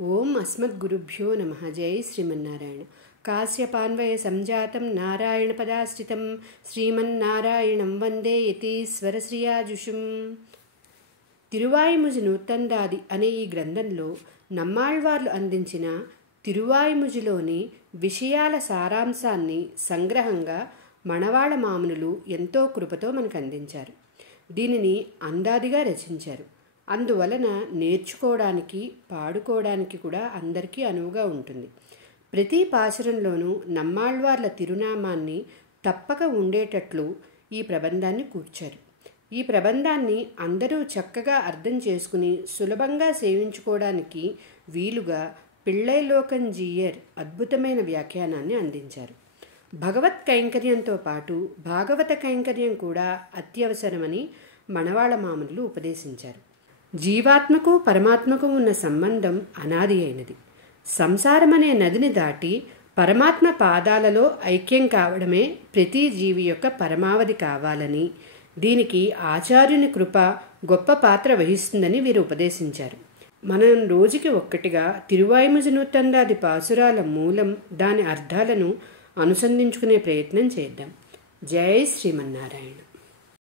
ఓం అస్మద్గురుభ్యో నమః. జై శ్రీమన్నారాయణ. కాశ్యపాన్వయ సంజాతం నారాయణ పదాశ్రితం శ్రీమన్నారాయణం వందే యతీశ్వరశ్రియాజుషుం. తిరువాయిముజి నూత్తందాది అనే ఈ గ్రంథంలో నమ్మాళ్వార్లు అందించిన తిరువాయిముజిలోని విషయాల సారాంశాన్ని సంగ్రహంగా మణవాళ మామునులు ఎంతో కృపతో మనకు అందించారు. దీనిని అందాదిగా రచించారు. అందువలన నేర్చుకోవడానికి పాడుకోవడానికి కూడా అందరికీ అనువుగా ఉంటుంది. ప్రతి పాశురంలోనూ నమ్మాళ్వార్ల తిరునామాన్ని తప్పక ఉండేటట్లు ఈ ప్రబంధాన్ని కూర్చారు. ఈ ప్రబంధాన్ని అందరూ చక్కగా అర్థం చేసుకుని సులభంగా సేవించుకోవడానికి వీలుగా పిళ్ళైలోకంజీయర్ అద్భుతమైన వ్యాఖ్యానాన్ని అందించారు. భగవత్ కైంకర్యంతో పాటు భాగవత కైంకర్యం కూడా అత్యవసరమని మణవాళ మామునులు ఉపదేశించారు. జీవాత్మకు పరమాత్మకు ఉన్న సంబంధం అనాది అయినది. సంసారమనే నదిని దాటి పరమాత్మ పాదాలలో ఐక్యం కావడమే ప్రతి జీవి యొక్క పరమావధి కావాలని, దీనికి ఆచార్యుని కృప గొప్ప పాత్ర వహిస్తుందని వీరు ఉపదేశించారు. మనం రోజుకి ఒక్కటిగా తిరువాయిముజి నూత్తందాది పాసురాల మూలం, దాని అర్థాలను అనుసంధించుకునే ప్రయత్నం చేద్దాం. జై శ్రీమన్నారాయణ.